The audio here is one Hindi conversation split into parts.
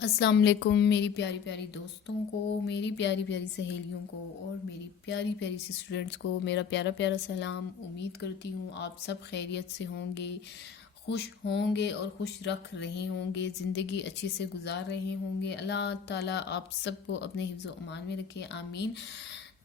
अस्सलाम वालेकुम मेरी प्यारी प्यारी दोस्तों को, मेरी प्यारी प्यारी सहेलियों को और मेरी प्यारी प्यारी सी स्टूडेंट्स को मेरा प्यारा प्यारा सलाम। उम्मीद करती हूँ आप सब खैरियत से होंगे, खुश होंगे और खुश रख रहे होंगे, ज़िंदगी अच्छे से गुजार रहे होंगे। अल्लाह ताला आप सबको अपने हिफ्ज़ व अमान में रखे, आमीन।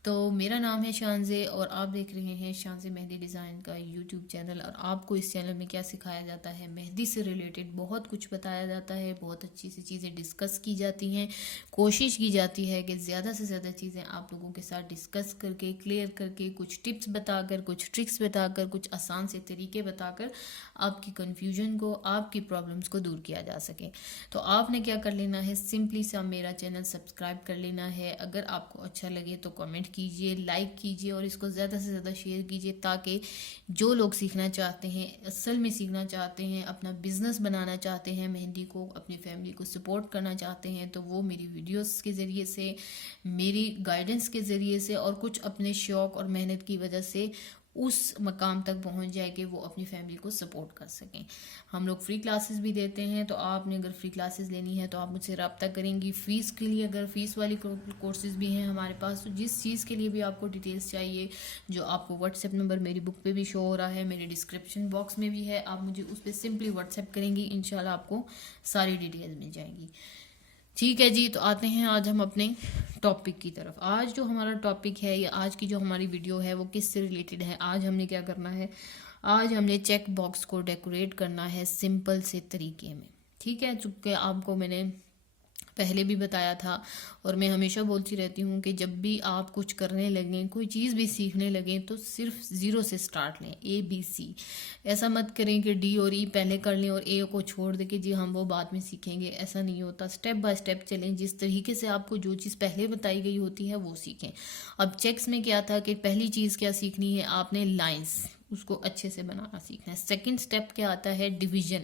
तो मेरा नाम है शानज़े और आप देख रहे हैं शानज़े मेहंदी डिज़ाइन का यूट्यूब चैनल। और आपको इस चैनल में क्या सिखाया जाता है, मेहंदी से रिलेटेड बहुत कुछ बताया जाता है, बहुत अच्छी सी चीज़ें डिस्कस की जाती हैं। कोशिश की जाती है कि ज़्यादा से ज़्यादा चीज़ें आप लोगों के साथ डिस्कस करके, क्लियर करके, कुछ टिप्स बताकर, कुछ ट्रिक्स बताकर, कुछ आसान से तरीके बताकर आपकी कन्फ्यूजन को, आपकी प्रॉब्लम्स को दूर किया जा सके। तो आपने क्या कर लेना है, सिंपली सा मेरा चैनल सब्सक्राइब कर लेना है। अगर आपको अच्छा लगे तो कमेंट कीजिए, लाइक कीजिए और इसको ज़्यादा से ज़्यादा शेयर कीजिए, ताकि जो लोग सीखना चाहते हैं, असल में सीखना चाहते हैं, अपना बिजनेस बनाना चाहते हैं, मेहंदी को, अपनी फैमिली को सपोर्ट करना चाहते हैं, तो वो मेरी वीडियोस के ज़रिए से, मेरी गाइडेंस के ज़रिए से और कुछ अपने शौक़ और मेहनत की वजह से उस मकाम तक पहुंच जाए कि वो अपनी फैमिली को सपोर्ट कर सकें। हम लोग फ्री क्लासेस भी देते हैं, तो आपने अगर फ्री क्लासेस लेनी है तो आप मुझसे रब्ता करेंगी। फ़ीस के लिए अगर फ़ीस वाली कोर्सेज़ भी हैं हमारे पास, तो जिस चीज़ के लिए भी आपको डिटेल्स चाहिए, जो आपको व्हाट्सएप नंबर मेरी बुक पे भी शो हो रहा है, मेरे डिस्क्रिप्शन बॉक्स में भी है, आप मुझे उस पर सिंपली व्हाट्सएप करेंगी, इंशाल्लाह आपको सारी डिटेल्स मिल जाएंगी। ठीक है जी, तो आते हैं आज हम अपने टॉपिक की तरफ। आज जो हमारा टॉपिक है या आज की जो हमारी वीडियो है वो किससे रिलेटेड है। आज हमने क्या करना है, आज हमने चेक बॉक्स को डेकोरेट करना है सिंपल से तरीके में। ठीक है, चूँकि आपको मैंने पहले भी बताया था और मैं हमेशा बोलती रहती हूँ कि जब भी आप कुछ करने लगें, कोई चीज़ भी सीखने लगें, तो सिर्फ ज़ीरो से स्टार्ट लें, ABC। ऐसा मत करें कि D और E पहले कर लें और A को छोड़ दें कि जी हम वो बाद में सीखेंगे। ऐसा नहीं होता, स्टेप बाय स्टेप चलें। जिस तरीके से आपको जो चीज़ पहले बताई गई होती है वो सीखें। अब चेक्स में क्या था कि पहली चीज़ क्या सीखनी है, आपने लाइन्स, उसको अच्छे से बनाना सीखना है। सेकंड स्टेप क्या आता है, डिवीजन,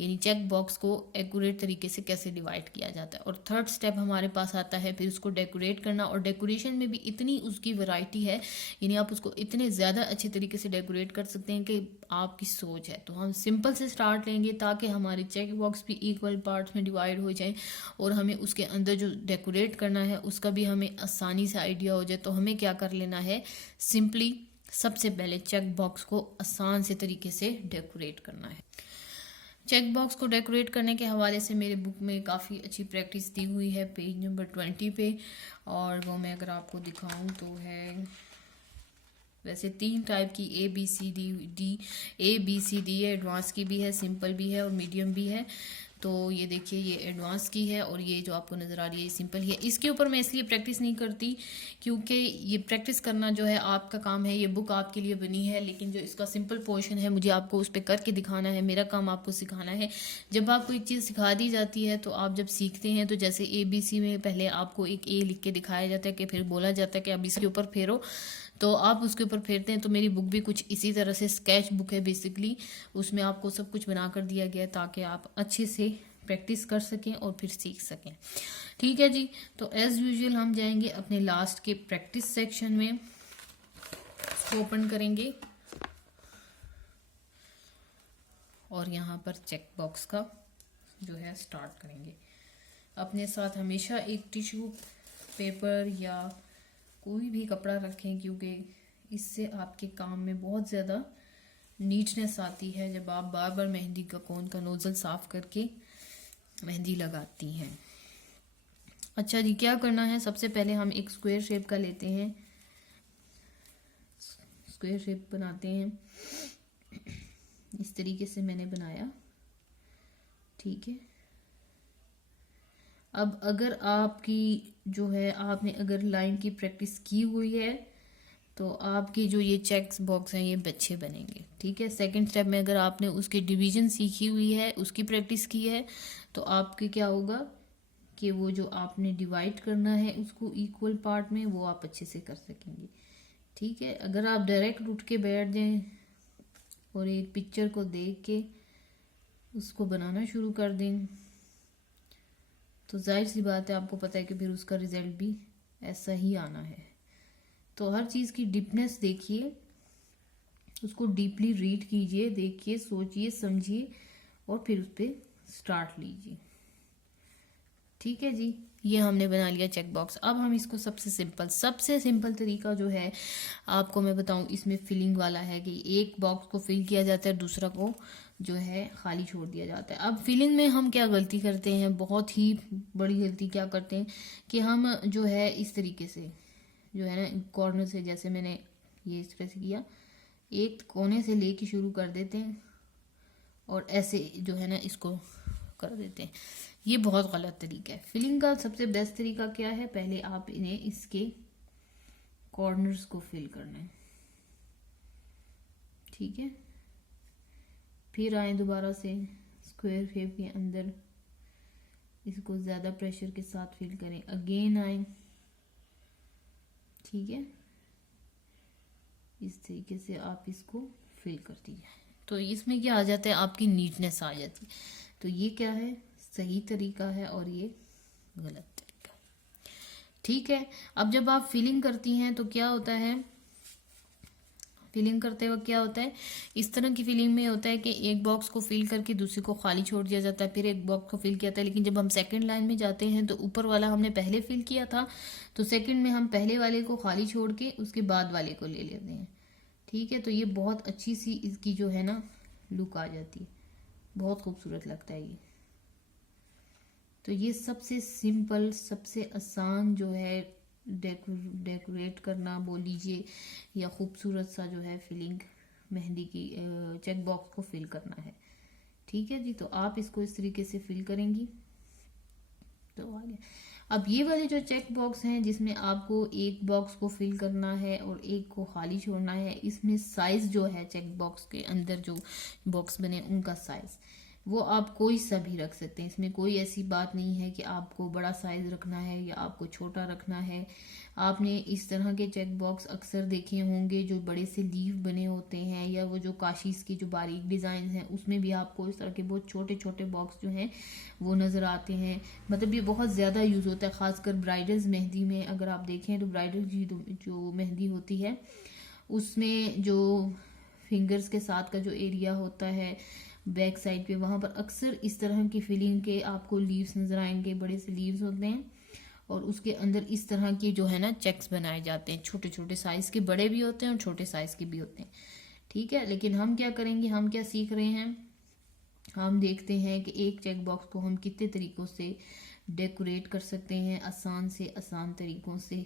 यानी चेक बॉक्स को एक्यूरेट तरीके से कैसे डिवाइड किया जाता है। और थर्ड स्टेप हमारे पास आता है फिर उसको डेकोरेट करना। और डेकोरेशन में भी इतनी उसकी वैरायटी है, यानी आप उसको इतने ज़्यादा अच्छे तरीके से डेकोरेट कर सकते हैं कि आपकी सोच है। तो हम सिंपल से स्टार्ट लेंगे ताकि हमारे चेक बॉक्स भी इक्वल पार्ट्स में डिवाइड हो जाए और हमें उसके अंदर जो डेकोरेट करना है उसका भी हमें आसानी से आइडिया हो जाए। तो हमें क्या कर लेना है, सिंपली सबसे पहले चेक बॉक्स को आसान से तरीके से डेकोरेट करना है। चेक बॉक्स को डेकोरेट करने के हवाले से मेरे बुक में काफ़ी अच्छी प्रैक्टिस दी हुई है, पेज नंबर 20 पे। और वो मैं अगर आपको दिखाऊं तो है, वैसे 3 टाइप की ABCD है, एडवांस की भी है, सिंपल भी है और मीडियम भी है। तो ये देखिए, ये एडवांस की है और ये जो आपको नज़र आ रही है ये सिंपल ही है। इसके ऊपर मैं इसलिए प्रैक्टिस नहीं करती क्योंकि ये प्रैक्टिस करना जो है आपका काम है, ये बुक आपके लिए बनी है, लेकिन जो इसका सिंपल पोर्शन है मुझे आपको उस पर करके दिखाना है, मेरा काम आपको सिखाना है। जब आपको एक चीज़ सिखा दी जाती है तो आप जब सीखते हैं, तो जैसे ABC में पहले आपको एक A लिख के दिखाया जाता है कि फिर बोला जाता है कि अब इसके ऊपर फेरो, तो आप उसके ऊपर फेरते हैं। तो मेरी बुक भी कुछ इसी तरह से स्केच बुक है बेसिकली, उसमें आपको सब कुछ बना कर दिया गया है ताकि आप अच्छे से प्रैक्टिस कर सकें और फिर सीख सकें। ठीक है जी, तो एज़ यूजुअल हम जाएंगे अपने लास्ट के प्रैक्टिस सेक्शन में, इसको ओपन करेंगे और यहाँ पर चेक बॉक्स का जो है स्टार्ट करेंगे। अपने साथ हमेशा एक टिश्यू पेपर या कोई भी कपड़ा रखें, क्योंकि इससे आपके काम में बहुत ज़्यादा नीटनेस आती है जब आप बार बार मेहंदी का कोन का नोज़ल साफ़ करके मेहंदी लगाती हैं। अच्छा जी, क्या करना है, सबसे पहले हम एक स्क्वायर शेप का लेते हैं, स्क्वायर शेप बनाते हैं। इस तरीके से मैंने बनाया, ठीक है। अब अगर आपकी जो है, आपने अगर लाइन की प्रैक्टिस की हुई है तो आपकी जो ये चेक्स बॉक्स हैं ये अच्छे बनेंगे, ठीक है। सेकंड स्टेप में अगर आपने उसकी डिवीजन सीखी हुई है, उसकी प्रैक्टिस की है, तो आपके क्या होगा कि वो जो आपने डिवाइड करना है उसको इक्वल पार्ट में, वो आप अच्छे से कर सकेंगे, ठीक है। अगर आप डायरेक्ट उठ के बैठ जाएं और एक पिक्चर को देख के उसको बनाना शुरू कर दें, तो जाहिर सी बात है आपको पता है कि फिर उसका रिजल्ट भी ऐसा ही आना है। तो हर चीज़ की डीपनेस देखिए, उसको डीपली रीड कीजिए, देखिए, सोचिए, समझिए और फिर उस पर स्टार्ट लीजिए। ठीक है जी, ये हमने बना लिया चेक बॉक्स। अब हम इसको सबसे सिंपल तरीका जो है आपको मैं बताऊं, इसमें फिलिंग वाला है कि एक बॉक्स को फिल किया जाता है, दूसरा को जो है खाली छोड़ दिया जाता है। अब फिलिंग में हम क्या गलती करते हैं, बहुत ही बड़ी गलती क्या करते हैं कि हम जो है इस तरीके से जो है ना कॉर्नर से, जैसे मैंने ये इस तरह से किया, एक कोने से लेके शुरू कर देते हैं और ऐसे जो है ना इसको कर देते हैं। ये बहुत गलत तरीका है। फिलिंग का सबसे बेस्ट तरीका क्या है, पहले आप इन्हें इसके कॉर्नर्स को फिल करना है, ठीक है। फिर आए दोबारा से स्क्वायर शेप के अंदर, इसको ज़्यादा प्रेशर के साथ फिल करें, अगेन आए, ठीक है। इस तरीके से आप इसको फिल करती जाए तो इसमें क्या आ जाता है, आपकी नीटनेस आ जाती है। तो ये क्या है, सही तरीका है और ये गलत तरीका है, ठीक है। अब जब आप फिलिंग करती हैं तो क्या होता है, फिलिंग करते वक्त क्या होता है, इस तरह की फिलिंग में होता है कि एक बॉक्स को फिल करके दूसरे को खाली छोड़ दिया जाता है, फिर एक बॉक्स को फिल किया जाता है। लेकिन जब हम सेकंड लाइन में जाते हैं तो ऊपर वाला हमने पहले फिल किया था, तो सेकंड में हम पहले वाले को खाली छोड़ के उसके बाद वाले को ले लेते हैं, ठीक है। तो ये बहुत अच्छी सी इसकी जो है ना लुक आ जाती है, बहुत खूबसूरत लगता है ये। तो ये सबसे सिंपल, सबसे आसान जो है डेकोरेट करना बोल लीजिए, या खूबसूरत सा जो है फिलिंग मेहंदी की चेक बॉक्स को फिल करना है, ठीक है जी। तो आप इसको इस तरीके से फिल करेंगी तो आ गया। अब ये वाले जो चेक बॉक्स हैं जिसमें आपको एक बॉक्स को फिल करना है और एक को खाली छोड़ना है, इसमें साइज जो है चेक बॉक्स के अंदर जो बॉक्स बने उनका साइज वो आप कोई सा भी रख सकते हैं। इसमें कोई ऐसी बात नहीं है कि आपको बड़ा साइज रखना है या आपको छोटा रखना है। आपने इस तरह के चेक बॉक्स अक्सर देखे होंगे जो बड़े से लीव बने होते हैं, या वो जो काशीज की जो बारीक डिज़ाइन हैं उसमें भी आपको इस तरह के बहुत छोटे छोटे बॉक्स जो हैं वो नज़र आते हैं। मतलब ये बहुत ज़्यादा यूज़ होता है, ख़ासकर ब्राइडल्स मेहंदी में। अगर आप देखें तो ब्राइडल की जो मेहंदी होती है उसमें जो फिंगर्स के साथ का जो एरिया होता है बैक साइड पे, वहाँ पर अक्सर इस तरह की फिलिंग के आपको लीव्स नज़र आएंगे, बड़े से लीव्स होते हैं और उसके अंदर इस तरह के जो है ना चेक्स बनाए जाते हैं। छोटे छोटे साइज़ के बड़े भी होते हैं और छोटे साइज़ के भी होते हैं, ठीक है। लेकिन हम क्या करेंगे, हम क्या सीख रहे हैं, हम देखते हैं कि एक चेक बॉक्स को हम कितने तरीक़ों से डेकोरेट कर सकते हैं, आसान से आसान तरीक़ों से,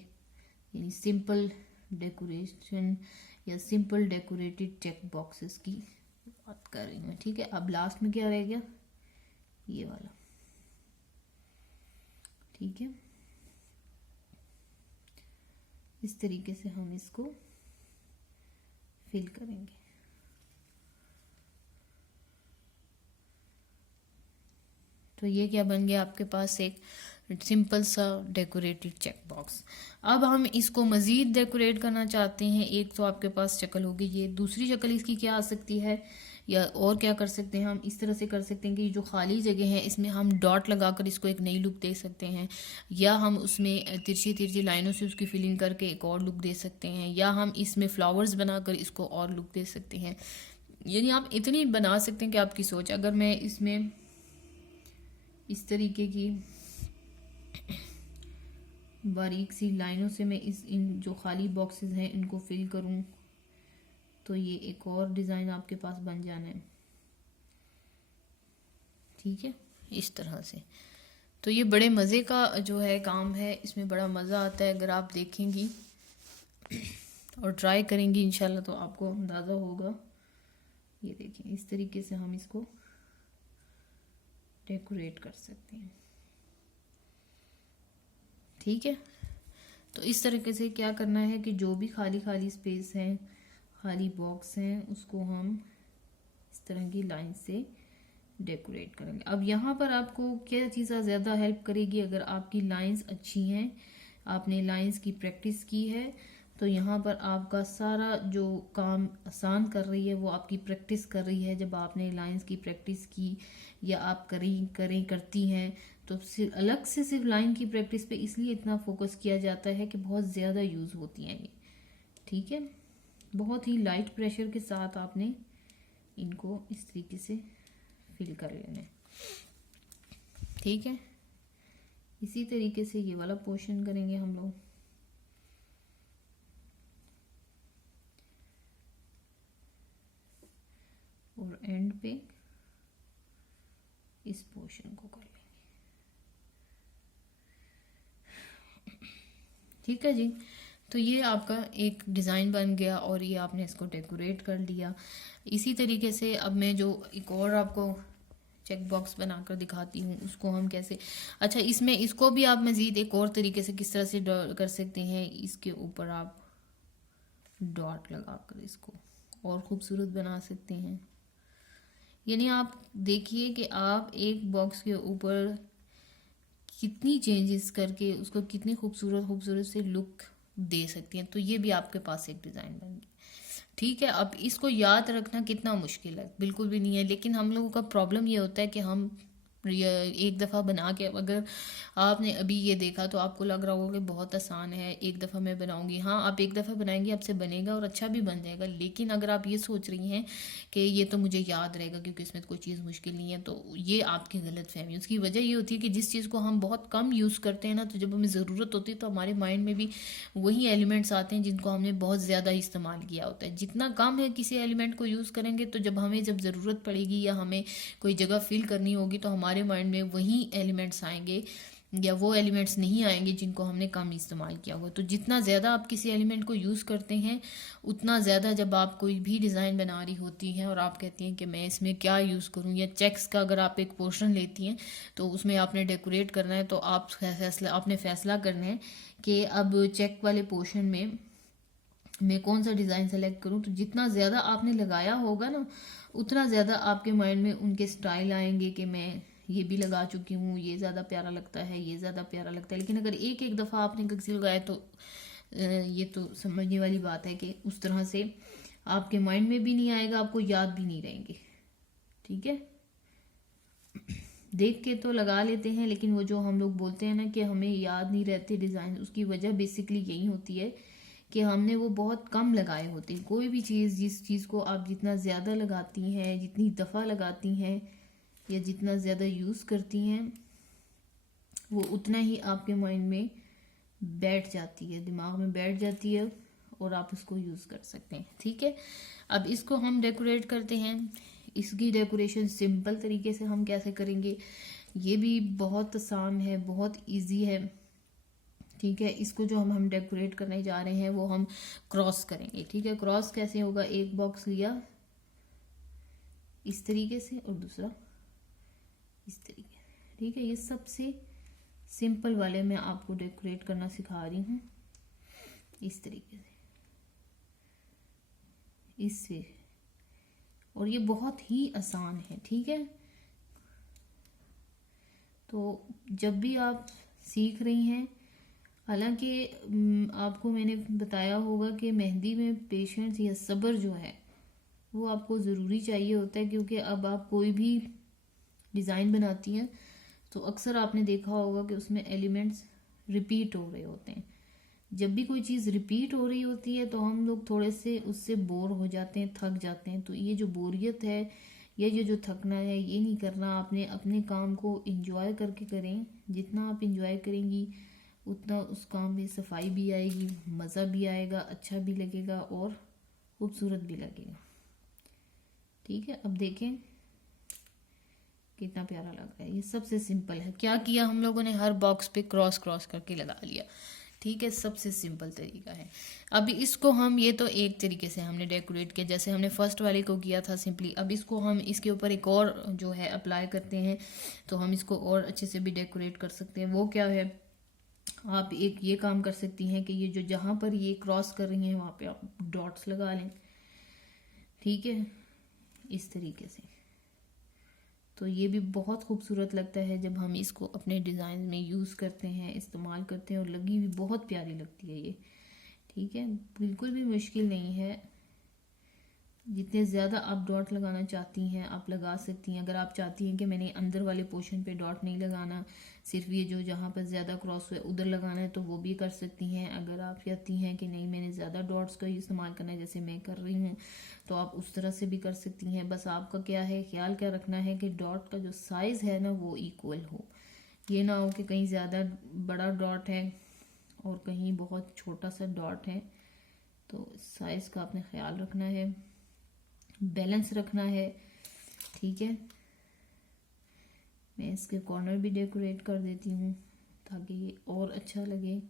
यानी सिंपल डेकोरेशन या सिंपल डेकोरेटेड चेक बॉक्सेस की बात कर रही हूँ, ठीक है। अब लास्ट में क्या रह गया, ये वाला, ठीक है। इस तरीके से हम इसको फिल करेंगे। तो ये क्या बन गया आपके पास, एक सिंपल सा डेकोरेटेड चेक बॉक्स। अब हम इसको मज़ीद डेकोरेट करना चाहते हैं, एक तो आपके पास शक्ल होगी ये, दूसरी शक्ल इसकी क्या आ सकती है, या और क्या कर सकते हैं हम, इस तरह से कर सकते हैं कि जो खाली जगह है इसमें हम डॉट लगाकर इसको एक नई लुक दे सकते हैं, या हम उसमें तिरछी तिरछी लाइनों से उसकी फिलिंग करके एक और लुक दे सकते हैं, या हम इसमें फ्लावर्स बनाकर इसको और लुक दे सकते हैं। यानी आप इतनी बना सकते हैं कि आपकी सोच। अगर मैं इसमें इस तरीके की बारीक सी लाइनों से मैं इन जो खाली बॉक्सेस हैं इनको फिल करूं तो ये एक और डिज़ाइन आपके पास बन जाना है, ठीक है, इस तरह से। तो ये बड़े मज़े का जो है काम है, इसमें बड़ा मज़ा आता है। अगर आप देखेंगी और ट्राई करेंगी इंशाल्लाह तो आपको अंदाज़ा होगा। ये देखिए इस तरीके से हम इसको डेकोरेट कर सकते हैं, ठीक है। तो इस तरीके से क्या करना है कि जो भी खाली खाली स्पेस है, खाली बॉक्स हैं, उसको हम इस तरह की लाइन से डेकोरेट करेंगे। अब यहाँ पर आपको क्या चीज़ ज़्यादा हेल्प करेगी, अगर आपकी लाइंस अच्छी हैं, आपने लाइंस की प्रैक्टिस की है, तो यहाँ पर आपका सारा जो काम आसान कर रही है वो आपकी प्रैक्टिस कर रही है। जब आपने लाइंस की प्रैक्टिस की या आप करती हैं तो सिर्फ अलग से सिर्फ लाइन की प्रैक्टिस पे इसलिए इतना फोकस किया जाता है कि बहुत ज़्यादा यूज़ होती हैं ये, ठीक है। बहुत ही लाइट प्रेशर के साथ आपने इनको इस तरीके से फिल कर लेना है, ठीक है। इसी तरीके से ये वाला पोर्शन करेंगे हम लोग। और एंड पे इस पोर्शन को कर लेंगे। ठीक है जी, तो ये आपका एक डिज़ाइन बन गया और ये आपने इसको डेकोरेट कर लिया। इसी तरीके से अब मैं जो एक और आपको चेक बॉक्स बनाकर दिखाती हूँ उसको हम कैसे, अच्छा इसमें इसको भी आप मज़ीद एक और तरीके से किस तरह से कर सकते हैं, इसके ऊपर आप डॉट लगाकर इसको और ख़ूबसूरत बना सकते हैं। यानी आप देखिए कि आप एक बॉक्स के ऊपर कितनी चेंजेस करके उसको कितनी खूबसूरत से लुक दे सकती हैं। तो ये भी आपके पास एक डिज़ाइन बन गया। ठीक है, अब इसको याद रखना कितना मुश्किल है, बिल्कुल भी नहीं है। लेकिन हम लोगों का प्रॉब्लम ये होता है कि हम एक दफ़ा बना के, अगर आपने अभी ये देखा तो आपको लग रहा होगा कि बहुत आसान है, एक दफ़ा मैं बनाऊंगी। हाँ, आप एक दफ़ा बनाएंगे आपसे बनेगा और अच्छा भी बन जाएगा। लेकिन अगर आप ये सोच रही हैं कि ये तो मुझे याद रहेगा क्योंकि इसमें कोई चीज़ मुश्किल नहीं है, तो ये आपकी गलत फहमी। उसकी वजह ये होती है कि जिस चीज़ को हम बहुत कम यूज़ करते हैं ना, तो जब हमें ज़रूरत होती है तो हमारे माइंड में भी वही एलिमेंट्स आते हैं जिनको हमने बहुत ज़्यादा इस्तेमाल किया होता है। जितना कम है किसी एलिमेंट को यूज़ करेंगे, तो जब हमें जब ज़रूरत पड़ेगी या हमें कोई जगह फिल करनी होगी तो हमारे माइंड में वही एलिमेंट्स आएंगे या वो एलिमेंट्स नहीं आएंगे जिनको हमने कम इस्तेमाल किया हुआ। तो जितना ज़्यादा आप किसी एलिमेंट को यूज़ करते हैं, उतना ज़्यादा जब आप कोई भी डिज़ाइन बना रही होती हैं और आप कहती हैं कि मैं इसमें क्या यूज़ करूं, या चेक्स का अगर आप एक पोर्शन लेती हैं तो उसमें आपने डेकोरेट करना है, तो आपने फैसला करना है कि अब चेक वाले पोर्शन में मैं कौन सा डिज़ाइन सेलेक्ट करूं। तो जितना ज़्यादा आपने लगाया होगा ना, उतना ज़्यादा आपके माइंड में उनके स्टाइल आएंगे कि मैं ये भी लगा चुकी हूँ, ये ज़्यादा प्यारा लगता है, ये ज़्यादा प्यारा लगता है। लेकिन अगर एक एक दफ़ा आपने किसी लगाया तो ये तो समझने वाली बात है कि उस तरह से आपके माइंड में भी नहीं आएगा, आपको याद भी नहीं रहेंगे। ठीक है, देख के तो लगा लेते हैं, लेकिन वो जो हम लोग बोलते हैं ना कि हमें याद नहीं रहते डिज़ाइन, उसकी वजह बेसिकली यही होती है कि हमने वो बहुत कम लगाए होते हैं। कोई भी चीज़, जिस चीज़ को आप जितना ज़्यादा लगाती हैं, जितनी दफ़ा लगाती हैं या जितना ज़्यादा यूज़ करती हैं, वो उतना ही आपके माइंड में बैठ जाती है, दिमाग में बैठ जाती है और आप उसको यूज़ कर सकते हैं। ठीक है, अब इसको हम डेकोरेट करते हैं। इसकी डेकोरेशन सिंपल तरीके से हम कैसे करेंगे, ये भी बहुत आसान है, बहुत इजी है। ठीक है, इसको जो हम डेकोरेट करने जा रहे हैं वो हम क्रॉस करेंगे। ठीक है, क्रॉस कैसे होगा, एक बॉक्स लिया इस तरीके से और दूसरा इस तरीके। ठीक है, ये सबसे सिंपल वाले मैं आपको डेकोरेट करना सिखा रही हूँ, इस तरीके से, इससे, और ये बहुत ही आसान है। ठीक है, तो जब भी आप सीख रही हैं, हालांकि आपको मैंने बताया होगा कि मेहंदी में पेशेंस या सब्र जो है वो आपको ज़रूरी चाहिए होता है, क्योंकि अब आप कोई भी डिज़ाइन बनाती हैं तो अक्सर आपने देखा होगा कि उसमें एलिमेंट्स रिपीट हो रहे होते हैं। जब भी कोई चीज़ रिपीट हो रही होती है तो हम लोग थोड़े से उससे बोर हो जाते हैं, थक जाते हैं। तो ये जो बोरियत है या ये जो थकना है, ये नहीं करना। आपने अपने काम को इंजॉय करके करें। जितना आप इंजॉय करेंगी उतना उस काम में सफाई भी आएगी, मज़ा भी आएगा, अच्छा भी लगेगा और खूबसूरत भी लगेगा। ठीक है, अब देखें कितना प्यारा लग रहा है। ये सबसे सिंपल है। क्या किया हम लोगों ने, हर बॉक्स पे क्रॉस क्रॉस करके लगा लिया। ठीक है, सबसे सिंपल तरीका है। अभी इसको हम, ये तो एक तरीके से हमने डेकोरेट किया जैसे हमने फर्स्ट वाले को किया था सिंपली। अब इसको हम इसके ऊपर एक और जो है अप्लाई करते हैं, तो हम इसको और अच्छे से भी डेकोरेट कर सकते हैं। वो क्या है, आप एक ये काम कर सकती हैं कि ये जो जहाँ पर ये क्रॉस कर रही हैं वहाँ पे आप डॉट्स लगा लें। ठीक है, इस तरीके से। तो ये भी बहुत खूबसूरत लगता है जब हम इसको अपने डिज़ाइन में यूज़ करते हैं, इस्तेमाल करते हैं, और लगी भी बहुत प्यारी लगती है ये। ठीक है, बिल्कुल भी मुश्किल नहीं है। जितने ज़्यादा आप डॉट लगाना चाहती हैं आप लगा सकती हैं। अगर आप चाहती हैं कि मैंने अंदर वाले पोर्शन पे डॉट नहीं लगाना, सिर्फ ये जो जहाँ पर ज़्यादा क्रॉस हुआ है उधर लगाना है, तो वो भी कर सकती हैं। अगर आप चाहती हैं कि नहीं मैंने ज़्यादा डॉट्स का इस्तेमाल करना है जैसे मैं कर रही हूँ, तो आप उस तरह से भी कर सकती हैं। बस आपका क्या है, ख्याल क्या रखना है कि डॉट का जो साइज़ है ना वो इक्वल हो। ये ना हो कि कहीं ज़्यादा बड़ा डॉट है और कहीं बहुत छोटा सा डॉट है। तो साइज़ का आपने ख्याल रखना है, बैलेंस रखना है। ठीक है, मैं इसके कॉर्नर भी डेकोरेट कर देती हूँ ताकि ये और अच्छा लगे।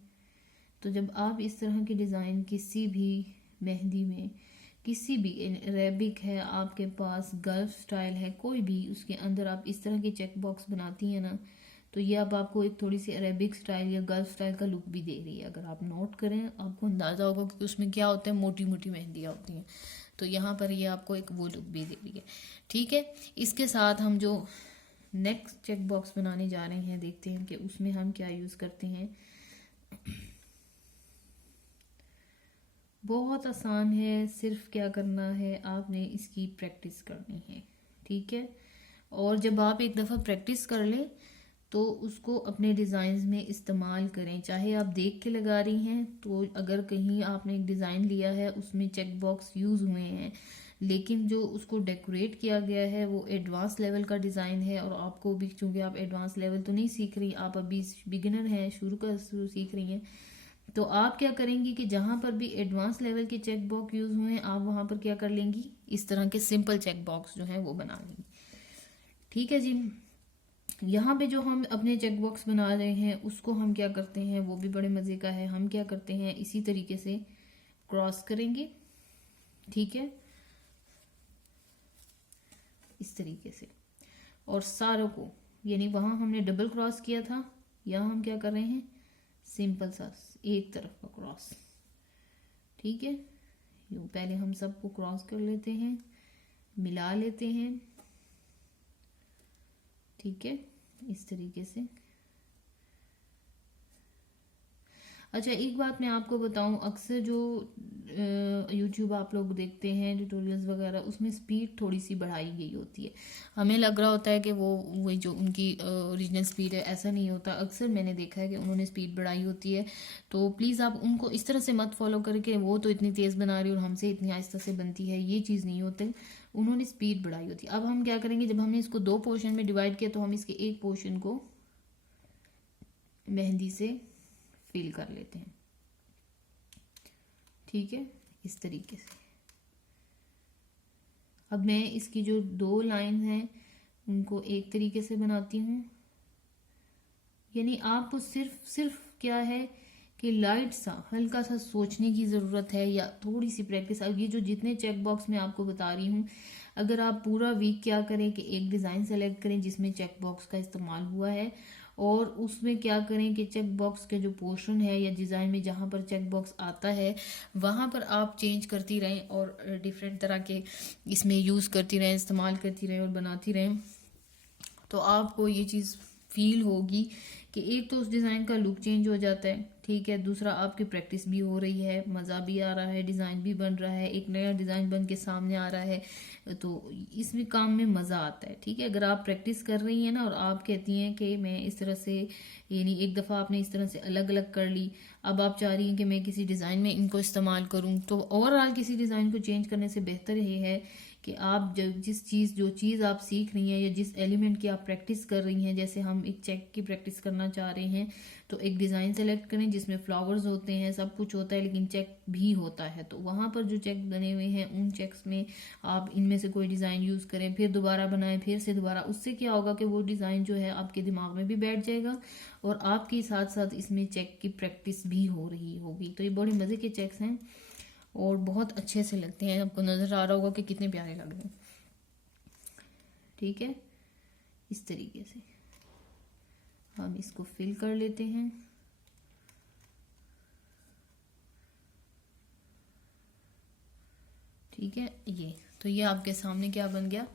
तो जब आप इस तरह की डिज़ाइन किसी भी मेहंदी में, किसी भी अरेबिक है आपके पास, गल्फ स्टाइल है, कोई भी, उसके अंदर आप इस तरह के चेक बॉक्स बनाती हैं ना, तो ये अब आपको एक थोड़ी सी अरेबिक स्टाइल या गल्फ स्टाइल का लुक भी दे रही है। अगर आप नोट करें आपको अंदाज़ा होगा कि उसमें क्या होता है, मोटी मोटी मेहंदियाँ होती हैं, तो यहाँ पर ये आपको एक वो लुक भी दे रही है। ठीक है, इसके साथ हम जो नेक्स्ट चेक बॉक्स बनाने जा रहे हैं, देखते हैं कि उसमें हम क्या यूज़ करते हैं। बहुत आसान है, सिर्फ क्या करना है, आपने इसकी प्रैक्टिस करनी है। ठीक है, और जब आप एक दफ़ा प्रैक्टिस कर लें तो उसको अपने डिज़ाइंस में इस्तेमाल करें। चाहे आप देख के लगा रही हैं तो अगर कहीं आपने एक डिज़ाइन लिया है उसमें चेक बॉक्स यूज़ हुए हैं, लेकिन जो उसको डेकोरेट किया गया है वो एडवांस लेवल का डिज़ाइन है, और आपको भी, चूँकि आप एडवांस लेवल तो नहीं सीख रही, आप अभी बिगिनर हैं, शुरू सीख रही हैं, तो आप क्या करेंगी कि जहाँ पर भी एडवांस लेवल के चेक बॉक्स यूज़ हुए हैं आप वहाँ पर क्या कर लेंगी, इस तरह के सिंपल चेक बॉक्स जो हैं वो बना लेंगी। ठीक है जी, यहाँ पे जो हम अपने चेक बॉक्स बना रहे हैं उसको हम क्या करते हैं, वो भी बड़े मज़े का है। हम क्या करते हैं, इसी तरीके से क्रॉस करेंगे। ठीक है, इस तरीके से, और सारों को, यानी वहाँ हमने डबल क्रॉस किया था, यहाँ हम क्या कर रहे हैं, सिंपल सा एक तरफ का क्रॉस। ठीक है, यूँ पहले हम सबको क्रॉस कर लेते हैं, मिला लेते हैं। ठीक है, इस तरीके से। अच्छा, एक बात मैं आपको बताऊं, अक्सर जो यूट्यूब आप लोग देखते हैं ट्यूटोरियल्स वगैरह, उसमें स्पीड थोड़ी सी बढ़ाई गई होती है। हमें लग रहा होता है कि वो वही जो उनकी ओरिजिनल स्पीड है, ऐसा नहीं होता। अक्सर मैंने देखा है कि उन्होंने स्पीड बढ़ाई होती है, तो प्लीज़ आप उनको इस तरह से मत फॉलो करके वो तो इतनी तेज़ बना रही है और हमसे इतनी आहिस्ता से बनती है, ये चीज़ नहीं होती। उन्होंने स्पीड बढ़ाई होती है। अब हम क्या करेंगे, जब हमने इसको 2 पोर्शन में डिवाइड किया तो हम इसके एक पोर्शन को मेहंदी से फिल कर लेते हैं। ठीक है, इस तरीके से। अब मैं इसकी जो 2 लाइन हैं उनको एक तरीके से बनाती हूँ, यानी आपको सिर्फ क्या है कि लाइट सा हल्का सा सोचने की ज़रूरत है या थोड़ी सी प्रैक्टिस। अब ये जो जितने चेक बॉक्स मैं आपको बता रही हूँ, अगर आप पूरा वीक क्या करें कि एक डिज़ाइन सेलेक्ट करें जिसमें चेक बॉक्स का इस्तेमाल हुआ है, और उसमें क्या करें कि चेक बॉक्स के जो पोर्शन है या डिज़ाइन में जहाँ पर चेक बॉक्स आता है वहाँ पर आप चेंज करती रहें और डिफरेंट तरह के इसमें यूज़ करती रहें, इस्तेमाल करती रहें और बनाती रहें। तो आपको ये चीज़ फील होगी कि एक तो उस डिज़ाइन का लुक चेंज हो जाता है। ठीक है, दूसरा आपकी प्रैक्टिस भी हो रही है, मज़ा भी आ रहा है, डिज़ाइन भी बन रहा है, एक नया डिज़ाइन बन के सामने आ रहा है, तो इसमें काम में मज़ा आता है। ठीक है, अगर आप प्रैक्टिस कर रही हैं ना और आप कहती हैं कि मैं इस तरह से, यानी एक दफ़ा आपने इस तरह से अलग अलग कर ली, अब आप चाह रही हैं कि मैं किसी डिज़ाइन में इनको इस्तेमाल करूँ, तो ओवरऑल किसी डिज़ाइन को चेंज करने से बेहतर ये है कि आप जब जो चीज़ आप सीख रही हैं या जिस एलिमेंट की आप प्रैक्टिस कर रही हैं, जैसे हम एक चेक की प्रैक्टिस करना चाह रहे हैं, तो एक डिज़ाइन सेलेक्ट करें जिसमें फ्लावर्स होते हैं, सब कुछ होता है, लेकिन चेक भी होता है। तो वहाँ पर जो चेक बने हुए हैं उन चेक्स में आप इनमें से कोई डिज़ाइन यूज़ करें, फिर दोबारा बनाएं, फिर से दोबारा। उससे क्या होगा कि वो डिज़ाइन जो है आपके दिमाग में भी बैठ जाएगा और आपके साथ साथ इसमें चेक की प्रैक्टिस भी हो रही होगी। तो ये बड़े मज़े के चेक्स हैं और बहुत अच्छे से लगते हैं, आपको नज़र आ रहा होगा कि कितने प्यारे लग रहे हैं। ठीक है, इस तरीके से हम इसको फिल कर लेते हैं। ठीक है, ये आपके सामने क्या बन गया,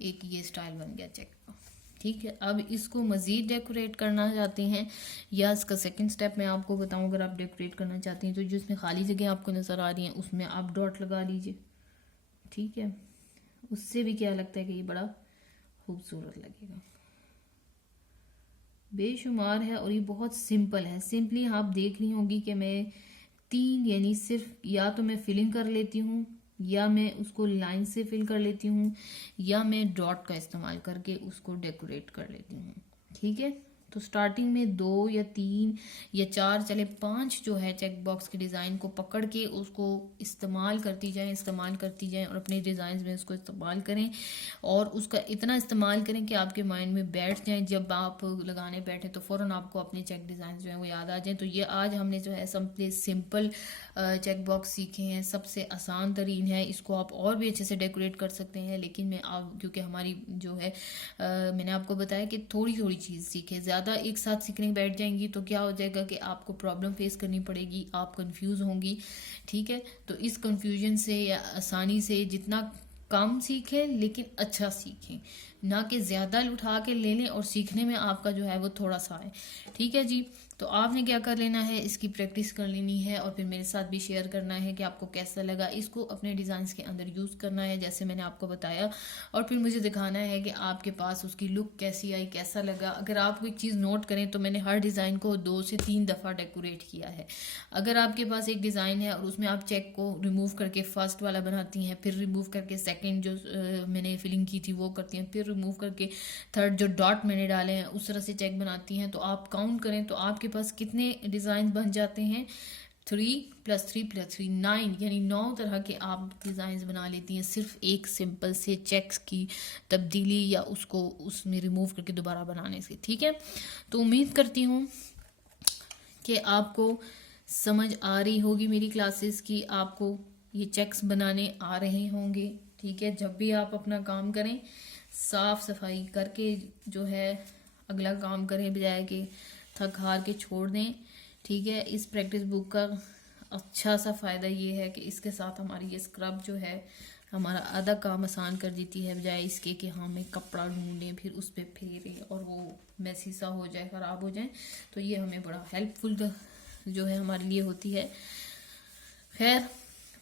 एक ये स्टाइल बन गया चेक का। ठीक है, अब इसको मज़ीद डेकोरेट करना चाहते हैं या इसका सेकंड स्टेप मैं आपको बताऊं, अगर आप डेकोरेट करना चाहती हैं तो जिसमें खाली जगह आपको नज़र आ रही हैं उसमें आप डॉट लगा लीजिए। ठीक है, उससे भी क्या लगता है कि ये बड़ा खूबसूरत लगेगा। बेशुमार है और ये बहुत सिंपल है। सिंपली आप देख रही होंगी कि मैं 3, यानी सिर्फ या तो मैं फिलिंग कर लेती हूँ या मैं उसको लाइन से फिल कर लेती हूँ या मैं डॉट का इस्तेमाल करके उसको डेकोरेट कर लेती हूँ। ठीक है, तो स्टार्टिंग में 2 या 3 या 4 चले 5 जो है चेक बॉक्स के डिज़ाइन को पकड़ के उसको इस्तेमाल करती जाएं और अपने डिज़ाइन में उसको इस्तेमाल करें और उसका इतना इस्तेमाल करें कि आपके माइंड में बैठ जाए। जब आप लगाने बैठे तो फ़ौरन आपको अपने चेक डिज़ाइन जो है वो याद आ जाए। तो ये आज हमने जो है सिंपल चेक बॉक्स सीखे हैं, सबसे आसान तरीन है। इसको आप और भी अच्छे से डेकोरेट कर सकते हैं, लेकिन मैं आप क्योंकि हमारी जो है मैंने आपको बताया कि थोड़ी थोड़ी चीज़ सीखें, ज़्यादा एक साथ सीखने बैठ जाएंगी तो क्या हो जाएगा कि आपको प्रॉब्लम फेस करनी पड़ेगी, आप कंफ्यूज होंगी। ठीक है, तो इस कंफ्यूजन से या आसानी से जितना कम सीखें लेकिन अच्छा सीखें, ना कि ज़्यादा उठा के ले लें और सीखने में आपका जो है वो थोड़ा सा है। ठीक है जी, तो आपने क्या कर लेना है, इसकी प्रैक्टिस कर लेनी है और फिर मेरे साथ भी शेयर करना है कि आपको कैसा लगा। इसको अपने डिज़ाइंस के अंदर यूज़ करना है जैसे मैंने आपको बताया, और फिर मुझे दिखाना है कि आपके पास उसकी लुक कैसी आई, कैसा लगा। अगर आप कोई चीज़ नोट करें तो मैंने हर डिज़ाइन को 2 से 3 दफ़ा डेकोरेट किया है। अगर आपके पास एक डिज़ाइन है और उसमें आप चेक को रिमूव करके फर्स्ट वाला बनाती हैं, फिर रिमूव करके सेकेंड जो मैंने फिलिंग की थी वो करती हैं, फिर रिमूव करके थर्ड जो डॉट मैंने डाले हैं उस तरह से चेक बनाती हैं, तो आप काउंट करें तो आपके पास कितने डिज़ाइन बन जाते हैं। 3 + 3 + 3 9, यानी 9 तरह के आप डिज़ाइंस बना लेती हैं सिर्फ एक सिंपल से चेक्स की तब्दीली या उसको उसमें रिमूव करके दोबारा बनाने से। ठीक है, तो उम्मीद करती हूँ कि आपको समझ आ रही होगी मेरी क्लासेस की, आपको ये चेक्स बनाने आ रहे होंगे। ठीक है, जब भी आप अपना काम करें साफ सफाई करके जो है अगला काम करें, बजाय कि थक हार के छोड़ दें। ठीक है, इस प्रैक्टिस बुक का अच्छा सा फ़ायदा ये है कि इसके साथ हमारी ये स्क्रब जो है हमारा आधा काम आसान कर देती है, बजाय इसके कि हमें कपड़ा ढूंढें फिर उस पर फेरें और वो मैसी सा हो जाए, ख़राब हो जाए। तो ये हमें बड़ा हेल्पफुल जो है हमारे लिए होती है। खैर,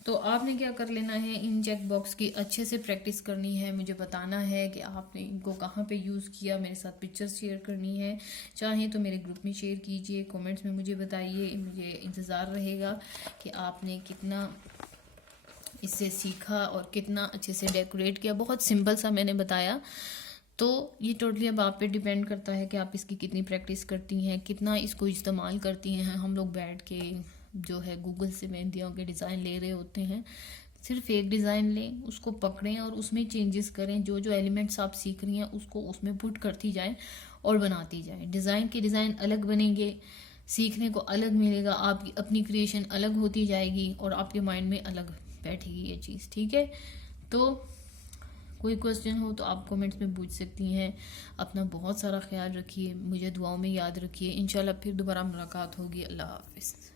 तो आपने क्या कर लेना है, इन चेक बॉक्स की अच्छे से प्रैक्टिस करनी है, मुझे बताना है कि आपने इनको कहाँ पे यूज़ किया, मेरे साथ पिक्चर्स शेयर करनी है। चाहें तो मेरे ग्रुप में शेयर कीजिए, कमेंट्स में मुझे बताइए, मुझे इंतज़ार रहेगा कि आपने कितना इससे सीखा और कितना अच्छे से डेकोरेट किया। बहुत सिंपल सा मैंने बताया, तो ये टोटली अब आप पे डिपेंड करता है कि आप इसकी कितनी प्रैक्टिस करती हैं, कितना इसको इस्तेमाल करती हैं। हम लोग बैठ के जो है गूगल से मेहंदियों के डिज़ाइन ले रहे होते हैं, सिर्फ एक डिज़ाइन लें, उसको पकड़ें और उसमें चेंजेस करें। जो जो एलिमेंट्स आप सीख रही हैं उसको उसमें पुट करती जाएं और बनाती जाएं। डिज़ाइन के डिज़ाइन अलग बनेंगे, सीखने को अलग मिलेगा, आपकी अपनी क्रिएशन अलग होती जाएगी और आपके माइंड में अलग बैठेगी ये चीज़। ठीक है, तो कोई क्वेश्चन हो तो आप कमेंट्स में पूछ सकती हैं। अपना बहुत सारा ख्याल रखिए, मुझे दुआओं में याद रखिए। इंशाल्लाह फिर दोबारा मुलाकात होगी। अल्लाह हाफिज़।